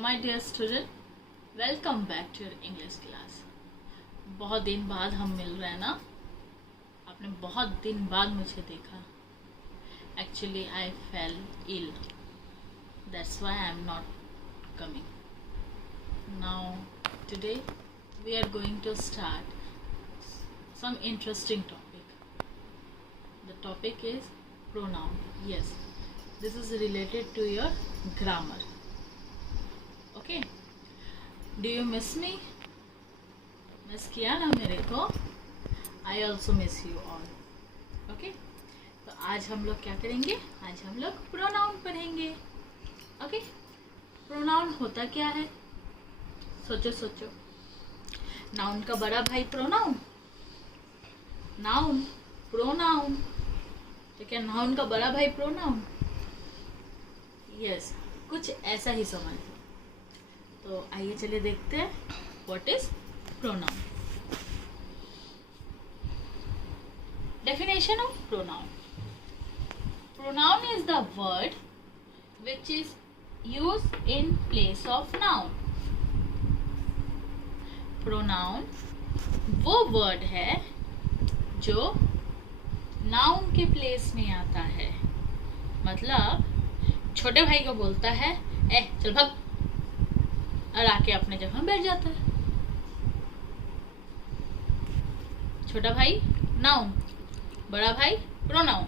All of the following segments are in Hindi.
My dear student, welcome back to your English class. बहुत दिन बाद हम मिल रहे हैं ना। आपने बहुत दिन बाद मुझे देखा। Actually I fell ill, that's why I am not coming now. Today we are going to start some interesting topic. The topic is pronoun. Yes, this is related to your grammar. Okay, do you miss me? Miss किया ना मेरे को? I also miss you all. Okay, तो आज हम लोग क्या करेंगे? आज हम लोग pronoun पढ़ेंगे. Okay, pronoun होता क्या है? सोचो सोचो. नाउन का बड़ा भाई pronoun. Noun, pronoun. तो क्या नाउन का बड़ा भाई प्रोनाउन? यस, कुछ ऐसा ही समझ लो। तो आइए चलिए देखते हैं what is pronoun. Definition of pronoun. Pronoun is the word which is used in place of noun. Pronoun वो वर्ड है जो नाउन के प्लेस में आता है। मतलब छोटे भाई को बोलता है ए चल भाग, और आके अपने जगह बैठ जाता है। छोटा भाई नाउन, बड़ा भाई प्रोनाउन।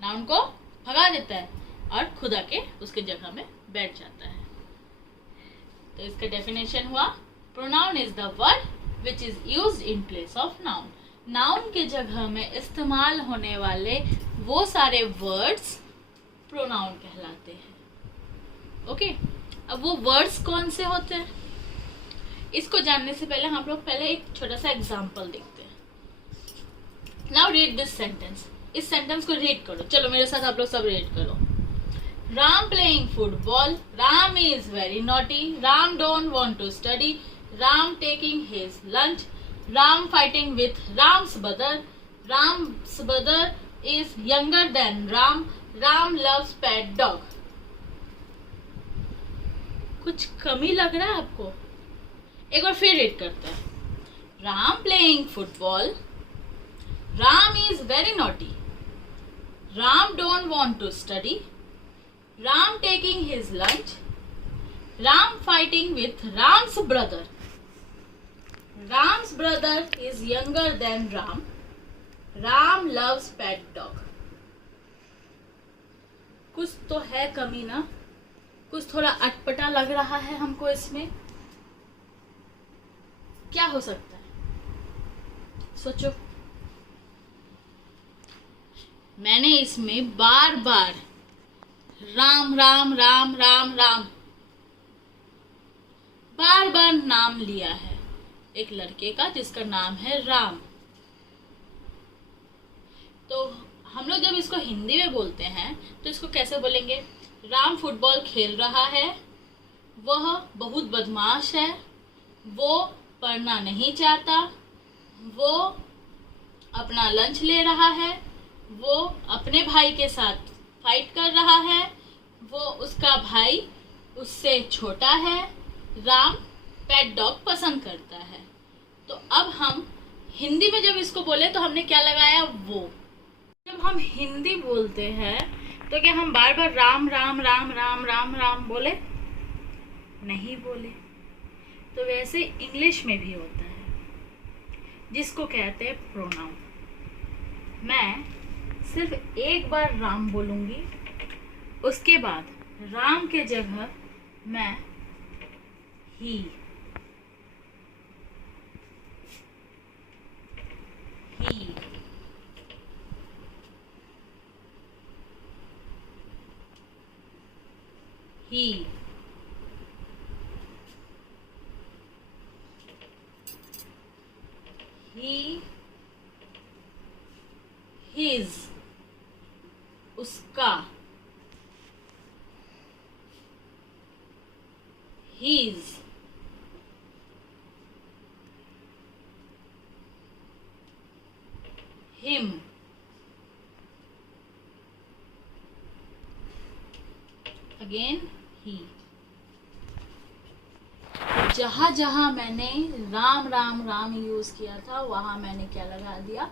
नाउन को भगा देता है और खुद आके उसके जगह में बैठ जाता है। तो इसका डेफिनेशन हुआ, pronoun is the word which is used in place of noun. Noun के जगह में इस्तेमाल होने वाले वो सारे वर्ड्स प्रोनाउन कहलाते हैं। ओके, अब वो वर्ड्स कौन से होते हैं, इसको जानने से पहले हम लोग पहले एक छोटा सा एग्जांपल देखते हैं। Now read this sentence. इस सेंटेंस को रीड करो। चलो मेरे साथ आप लोग सब रीड करो। Ram playing football, Ram is very naughty, Ram don't want to study, Ram taking his lunch, Ram fighting with Ram's brother. Ram's brother is younger than Ram. Ram loves pet dog. कुछ कमी लग रहा है आपको? एक बार फिर रीड करते हैं। Ram playing football. Ram is very naughty. Ram don't want to study. Ram taking his lunch. Ram fighting with Ram's brother. Ram's brother is younger than Ram. Ram loves pet dog. कुछ तो है कमी ना, कुछ थोड़ा अटपटा लग रहा है हमको इसमें। क्या हो सकता है? सोचो। मैंने इसमें बार बार राम राम राम राम राम बार बार नाम लिया है एक लड़के का जिसका नाम है राम। तो हम लोग जब इसको हिंदी में बोलते हैं तो इसको कैसे बोलेंगे? राम फुटबॉल खेल रहा है, वह बहुत बदमाश है, वो पढ़ना नहीं चाहता, वो अपना लंच ले रहा है, वो अपने भाई के साथ फाइट कर रहा है, वो उसका भाई उससे छोटा है, राम पेट डॉग पसंद करता है। तो अब हम हिंदी में जब इसको बोले तो हमने क्या लगाया? वो। जब हम हिंदी बोलते हैं तो क्या हम बार बार राम राम राम राम राम राम बोले? नहीं बोले। तो वैसे इंग्लिश में भी होता है, जिसको कहते हैं प्रोनाउन। मैं सिर्फ एक बार राम बोलूंगी, उसके बाद राम के जगह मैं ही he his उसका, his him again he। जहाँ जहाँ मैंने राम राम राम यूज किया था वहाँ मैंने क्या लगा दिया,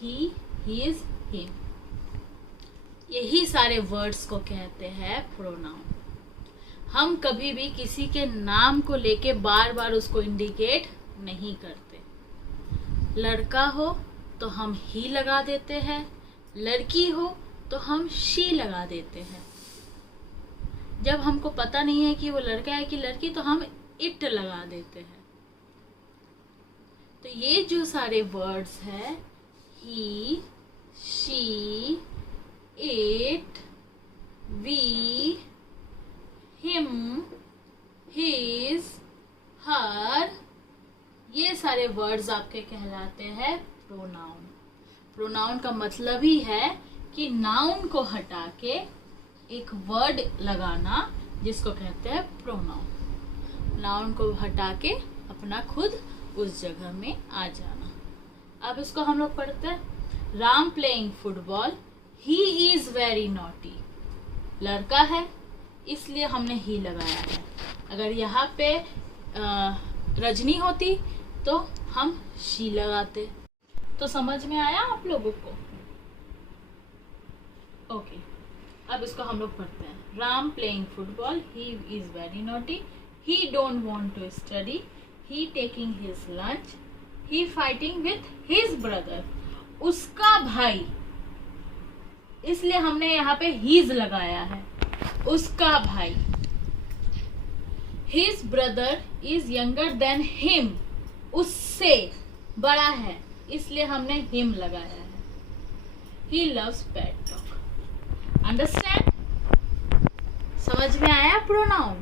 ही, हिज, हिम। यही सारे वर्ड्स को कहते हैं प्रोनाउन। हम कभी भी किसी के नाम को लेके बार बार उसको इंडिकेट नहीं करते। लड़का हो तो हम ही लगा देते हैं, लड़की हो तो हम शी लगा देते हैं। जब हमको पता नहीं है कि वो लड़का है कि लड़की तो हम इट लगा देते हैं। तो ये जो सारे वर्ड्स है, he, she, it, we, him, his, her, ये सारे वर्ड्स आपके कहलाते हैं प्रोनाउन। प्रोनाउन का मतलब ही है कि नाउन को हटा के एक वर्ड लगाना, जिसको कहते हैं प्रोनाउन। नाउन को हटा के अपना खुद उस जगह में आ जाना। अब इसको हम लोग पढ़ते हैं। Ram playing football, he is very naughty. लड़का है इसलिए हमने ही लगाया है। अगर यहाँ पे रजनी होती तो हम शी लगाते। तो समझ में आया आप लोगों को? ओके, अब इसको हम लोग पढ़ते हैं। Ram playing football, he is very naughty, he don't want to study, he taking his lunch, he fighting with his brother. उसका भाई, इसलिए हमने यहाँ पे हीज लगाया है, उसका भाई। His brother is younger than him, उससे बड़ा है, इसलिए हमने हिम लगाया है। He loves pet dog. Understand? समझ में आया प्रोनाउन?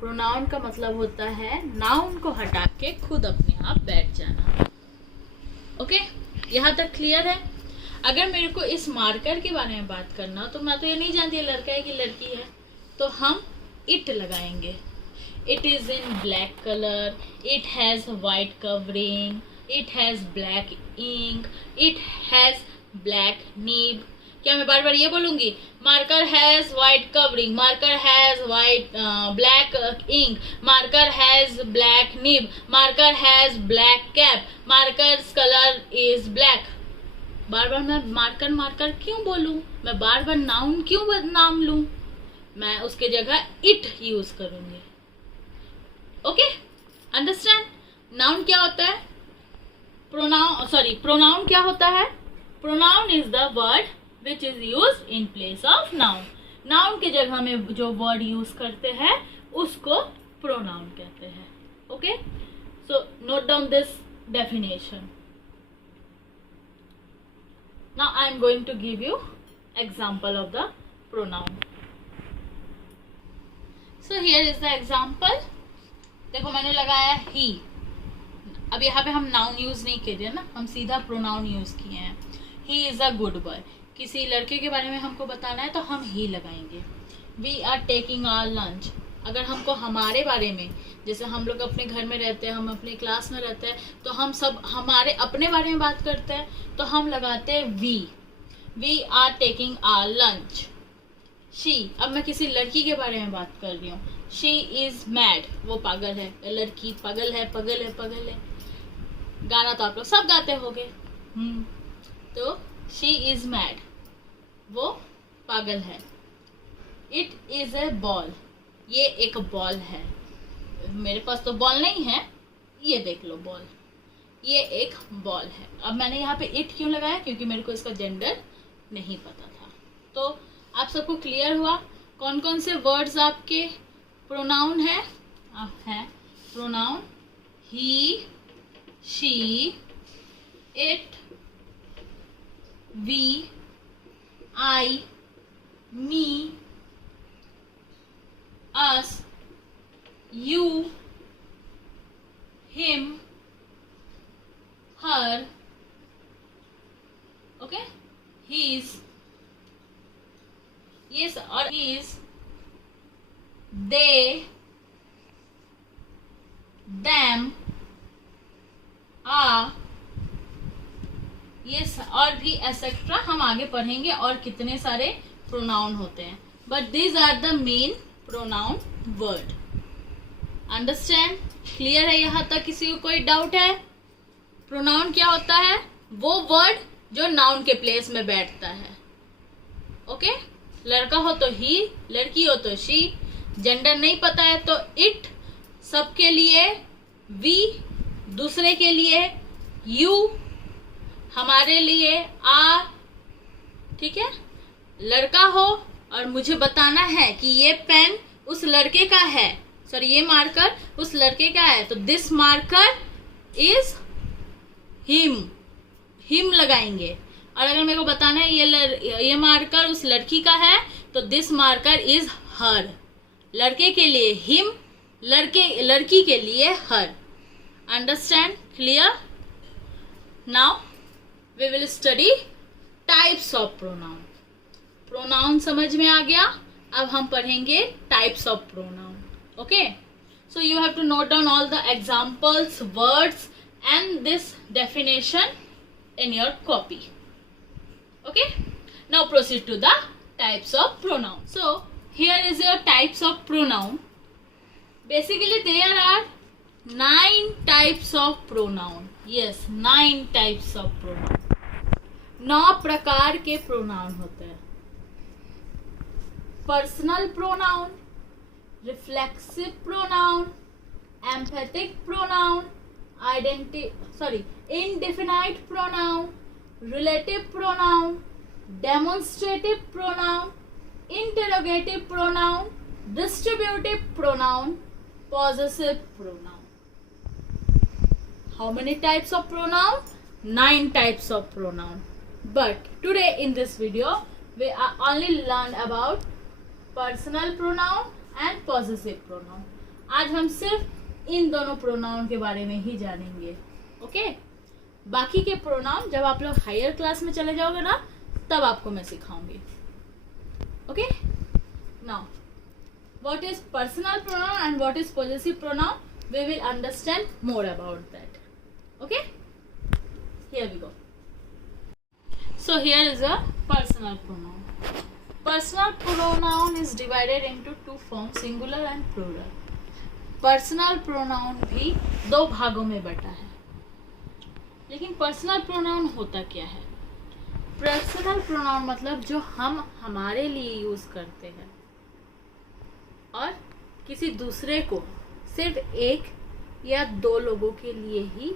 प्रोनाउन का मतलब होता है नाउन को हटा के खुद अपने आप बैठ जाना। ओके, यहाँ तक क्लियर है? अगर मेरे को इस मार्कर के बारे में बात करना, तो मैं तो ये नहीं जानती लड़का है कि लड़की है, तो हम इट लगाएंगे। It is in black colour, it has white covering, it has black ink, it has black nib. क्या मैं बार बार ये बोलूंगी? Marker has white covering, marker has white black ink, marker has black nib, marker has black cap, markers colour is black. बार बार मैं मार्कर मार्कर क्यों बोलूं? मैं बार बार नाउन क्यों नाम लूं? मैं उसके जगह इट यूज करूंगी। Okay, understand? नाउन क्या होता है? प्रोनाउन क्या होता है? Pronoun is the word which is use in place of noun. Noun के जगह में जो वर्ड यूज करते हैं उसको प्रोनाउन कहते हैं। Okay, so note down this definition. Now I am going to give you example of the pronoun. So here is the example. देखो मैंने लगाया he. अब यहाँ पे हम नाउन यूज नहीं किए ना, हम सीधा प्रोनाउन यूज किए हैं। he is a good boy. किसी लड़के के बारे में हमको बताना है तो हम he लगाएंगे। we are taking our lunch. अगर हमको हमारे बारे में, जैसे हम लोग अपने घर में रहते हैं, हम अपने क्लास में रहते हैं, तो हम सब हमारे अपने बारे में बात करते हैं तो हम लगाते हैं we are taking our lunch. She, अब मैं किसी लड़की के बारे में बात कर रही हूँ, शी इज मैड, वो पागल है। लड़की पागल है, पागल है, पागल है। गाना तो आप लोग सब गाते होंगे। तो शी इज मैड, वो पागल है। इट इज ए बॉल, ये एक बॉल है। मेरे पास तो बॉल नहीं है, ये देख लो बॉल, ये एक बॉल है। अब मैंने यहाँ पे इट क्यों लगाया? क्योंकि मेरे को इसका जेंडर नहीं पता था। तो आप सबको क्लियर हुआ कौन कौन से वर्ड्स आपके प्रोनाउन है? Pronoun he, she, it, we, I, me, us, you, him, her, okay, his, yes, और his, they, them, are, yes, और भी एक्सेट्रा हम आगे पढ़ेंगे और कितने सारे प्रोनाउन होते हैं। But these are the main pronoun word. Understand? Clear है यहाँ तक? किसी को कोई डाउट है? प्रोनाउन क्या होता है? वो वर्ड जो नाउन के प्लेस में बैठता है। ओके? लड़का हो तो ही, लड़की हो तो शी, जेंडर नहीं पता है तो इट, सबके लिए वी, दूसरे के लिए यू, हमारे लिए आर। ठीक है? लड़का हो और मुझे बताना है कि ये पेन उस लड़के का है, सॉरी ये मार्कर उस लड़के का है, तो this marker is him, him लगाएंगे। और अगर मेरे को बताना है ये मार्कर उस लड़की का है, तो दिस मार्कर इज हर। लड़के के लिए हिम, लड़की के लिए her. Understand? Clear? Now we will study types of pronoun. Pronoun समझ में आ गया? अब हम पढ़ेंगे types of pronoun. Okay? So you have to note down all the examples, words and this definition in your copy. Okay, now proceed to the types of pronoun. So here is your types of pronoun. Basically there are 9 types of pronoun. Yes, 9 types of pronoun. 9 प्रकार के प्रोनाउन होते हैं। Personal pronoun, reflexive pronoun, emphatic pronoun, indefinite pronoun, relative pronoun, demonstrative pronoun, interrogative pronoun, distributive pronoun, possessive pronoun. How many types of pronoun? 9 types of pronoun. But today in this video we are only learn about personal pronoun and possessive pronoun. आज हम सिर्फ इन दोनों प्रोनाउन के बारे में ही जानेंगे। ओके? बाकी के प्रोनाउन जब आप लोग हायर क्लास में चले जाओगे ना, तब आपको मैं सिखाऊंगी। Okay? Now what is personal pronoun and what is possessive pronoun, we will understand more about that. Okay? Here we go. So here is a personal pronoun. Personal pronoun is divided into 2 forms, singular and plural. Personal pronoun भी 2 भागों में बटा है। लेकिन पर्सनल प्रोनाउन होता क्या है? पर्सनल प्रोनाउन मतलब जो हम हमारे लिए यूज करते हैं और किसी दूसरे को सिर्फ 1 या 2 लोगों के लिए ही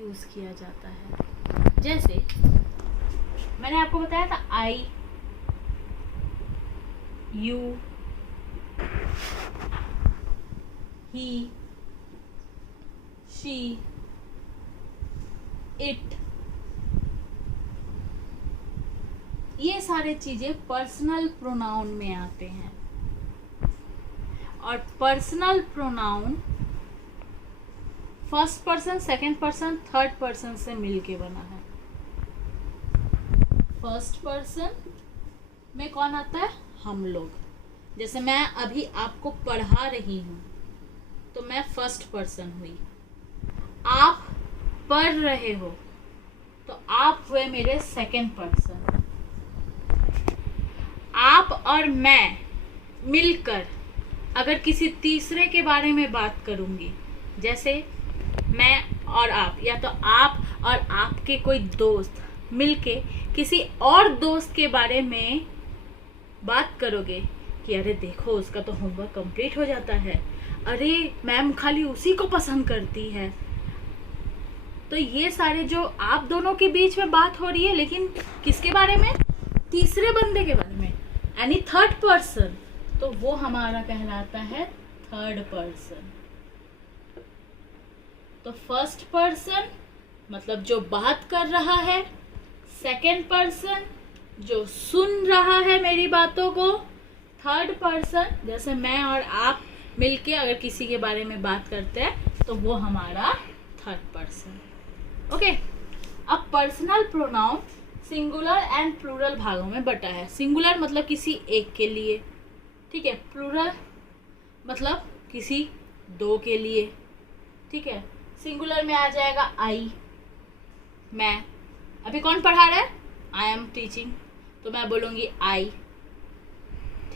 यूज किया जाता है। जैसे मैंने आपको बताया था आई, यू, he, she, it, ये सारे चीजें पर्सनल प्रोनाउन में आते हैं। और personal pronoun first person, second person, third person से मिलके बना है। फर्स्ट पर्सन में कौन आता है? हम लोग। जैसे मैं अभी आपको पढ़ा रही हूं तो मैं फर्स्ट पर्सन हुई। आप पढ़ रहे हो तो आप हुए मेरे सेकंड पर्सन। आप और मैं मिलकर अगर किसी तीसरे के बारे में बात करूंगी, जैसे मैं और आप, या तो आप और आपके कोई दोस्त मिलके किसी और दोस्त के बारे में बात करोगे कि अरे देखो उसका तो होमवर्क कंप्लीट हो जाता है, अरे मैम खाली उसी को पसंद करती है, तो ये सारे जो आप दोनों के बीच में बात हो रही है, लेकिन किसके बारे में? तीसरे बंदे के बारे में, यानी थर्ड पर्सन, तो वो हमारा कहलाता है थर्ड पर्सन। तो फर्स्ट पर्सन मतलब जो बात कर रहा है, सेकंड पर्सन जो सुन रहा है मेरी बातों को, थर्ड पर्सन जैसे मैं और आप मिलके अगर किसी के बारे में बात करते हैं तो वो हमारा थर्ड पर्सन। ओके, अब personal pronoun singular and plural भागों में बटा है। सिंगुलर मतलब किसी एक के लिए, ठीक है। प्लूरल मतलब किसी दो के लिए, ठीक है। सिंगुलर में आ जाएगा आई, मैं। अभी कौन पढ़ा रहा है? आई एम टीचिंग, तो मैं बोलूँगी आई,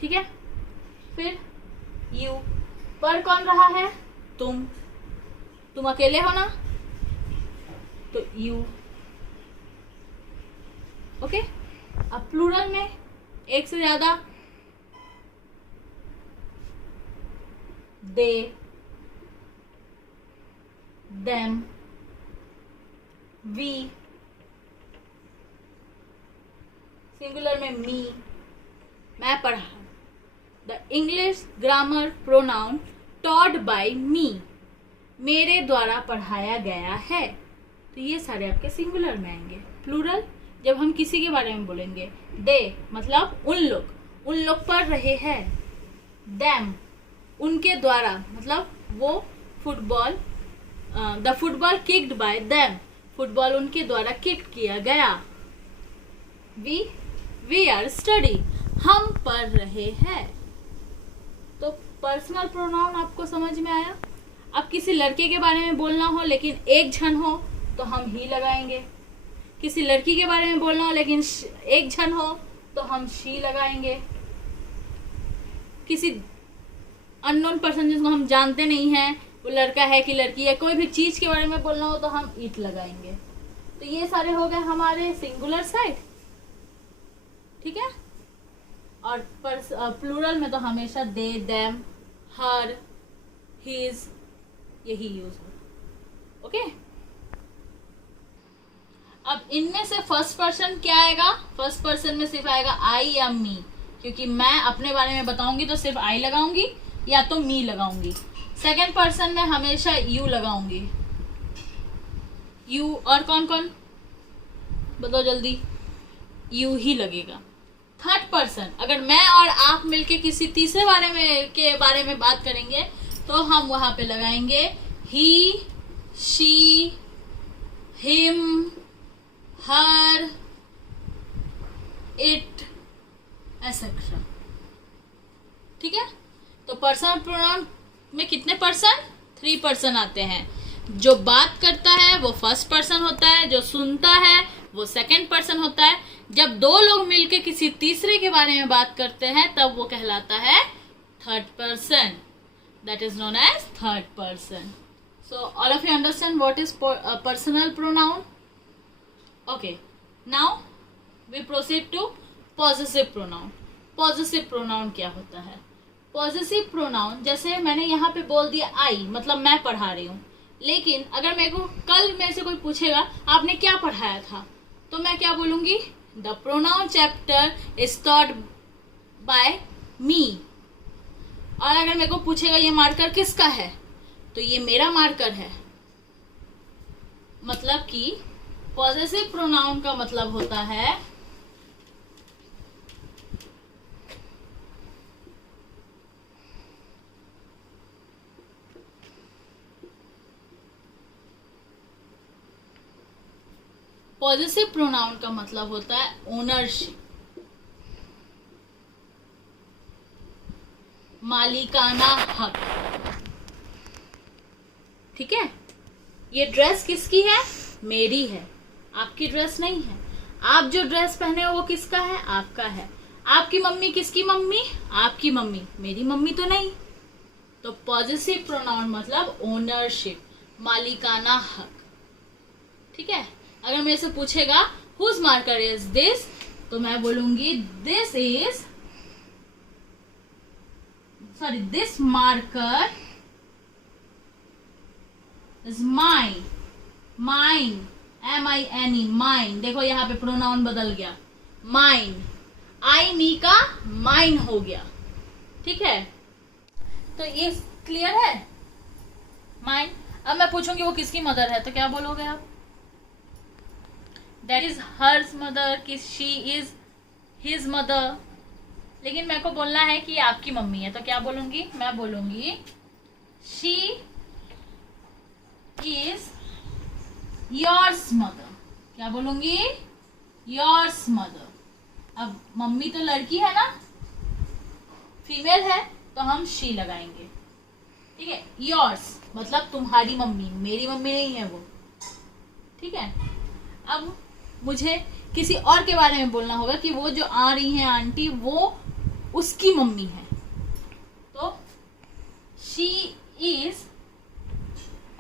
ठीक है। फिर यू, पर कौन रहा है? तुम अकेले हो ना, तो यू। ओके। अब प्लूरल में एक से ज्यादा, दे, देम, वी, सिंगुलर में मी, मैं पढ़ा। The English grammar pronoun taught by me, मेरे द्वारा पढ़ाया गया है। तो ये सारे आपके सिंगुलर में आएंगे। प्लूरल जब हम किसी के बारे में बोलेंगे, दे मतलब उन लोग पढ़ रहे हैं। देम उनके द्वारा मतलब वो football, the football kicked bye them, football उनके द्वारा किक किया गया। वी आर स्टडी, हम पढ़ रहे हैं। तो पर्सनल प्रोनाउन आपको समझ में आया। अब किसी लड़के के बारे में बोलना हो लेकिन एक जन हो तो हम ही लगाएंगे, किसी लड़की के बारे में बोलना हो लेकिन एक जन हो तो हम शी लगाएंगे, किसी अननोन पर्सन जिसको हम जानते नहीं हैं वो लड़का है कि लड़की है, कोई भी चीज के बारे में बोलना हो तो हम इट लगाएंगे। तो ये सारे हो गए हमारे सिंगुलर साइड, ठीक है। और प्लूरल में तो हमेशा दे, देम, हर, हिज यही यूज हो। ओके। अब इनमें से फर्स्ट पर्सन क्या आएगा? फर्स्ट पर्सन में सिर्फ आएगा आई या मी, क्योंकि मैं अपने बारे में बताऊंगी तो सिर्फ आई लगाऊंगी या तो मी लगाऊंगी। सेकंड पर्सन में हमेशा यू लगाऊंगी, यू। और कौन कौन बताओ जल्दी? यू ही लगेगा। थर्ड पर्सन अगर मैं और आप मिलके किसी तीसरे बारे में बात करेंगे तो हम वहां पे लगाएंगे he, she, him, her, it, etcetera. ठीक है। तो पर्सनल प्रोनाउन में कितने पर्सन? 3 पर्सन आते हैं। जो बात करता है वो फर्स्ट पर्सन होता है, जो सुनता है वो सेकंड पर्सन होता है। जब 2 लोग मिलके किसी तीसरे के बारे में बात करते हैं तब वो कहलाता है third person, that is known as third person. So all of you understand what is personal pronoun? Okay, now we proceed to possessive pronoun. Possessive pronoun क्या होता है? Possessive pronoun जैसे मैंने यहाँ पे बोल दिया I, मतलब मैं पढ़ा रही हूँ, लेकिन अगर मेरे को कल मेरे से कोई पूछेगा आपने क्या पढ़ाया था, तो मैं क्या बोलूंगी? The pronoun chapter is taught by me. और अगर मेरे को पूछेगा ये मार्कर किसका है, तो ये मेरा मार्कर है। मतलब कि पॉजेसिव प्रोनाउन का मतलब होता है पॉजेसिव प्रोनाउन का मतलब होता है ओनरशिप, मालिकाना हक। ठीक है। ये ड्रेस किसकी है? मेरी है, आपकी ड्रेस नहीं है। आप जो ड्रेस पहने हो वो किसका है? आपका है। आपकी मम्मी किसकी मम्मी? आपकी मम्मी, मेरी मम्मी तो नहीं। तो पॉजेसिव प्रोनाउन मतलब ओनरशिप, मालिकाना हक। ठीक है। अगर मेरे से पूछेगा हुज मार्कर इज दिस, तो मैं बोलूंगी this marker is mine. Mine, MINE, mine. देखो यहाँ पे प्रोनाउन बदल गया, माइन। आई मी का माइन हो गया। ठीक है। तो ये क्लियर है, माइन। अब मैं पूछूंगी वो किसकी मदर है, तो क्या बोलोगे आप? दैट इज हर्स मदर, कि शी इज हिज मदर। लेकिन मेरे को बोलना है कि आपकी मम्मी है, तो क्या बोलूंगी? मैं बोलूंगी शी इज योर्स मदर। क्या बोलूंगी? Yours mother. अब मम्मी तो लड़की है ना, फीमेल है, तो हम शी लगाएंगे। ठीक है। योर्स मतलब तुम्हारी मम्मी, मेरी मम्मी नहीं है वो। ठीक है। अब मुझे किसी और के बारे में बोलना होगा कि वो जो आ रही हैं आंटी वो उसकी मम्मी है, तो शी इज,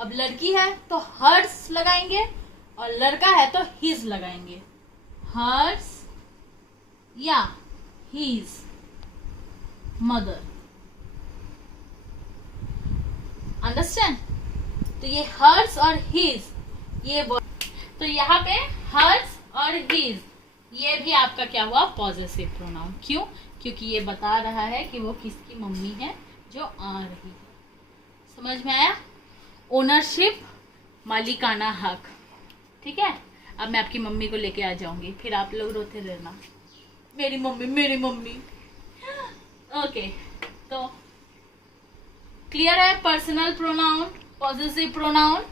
अब लड़की है तो हर्स लगाएंगे और लड़का है तो हिज लगाएंगे, हर्स या हिज मदर। अंडरस्टैंड? तो ये हर्स और हिज, ये तो यहाँ पे हर्स और हिज ये भी आपका क्या हुआ, पॉजेसिव प्रोनाउन। क्यों? क्योंकि ये बता रहा है कि वो किसकी मम्मी है जो आ रही है। समझ में आया? ओनरशिप, मालिकाना हक। ठीक है, अब मैं आपकी मम्मी को लेके आ जाऊंगी, फिर आप लोग रोते रहना मेरी मम्मी मेरी मम्मी। ओके, तो क्लियर है? Personal pronoun, possessive pronoun.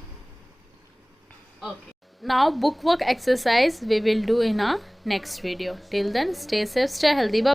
Okay, now book work exercise we will do in our next video. Till then, stay safe, stay healthy. Bye.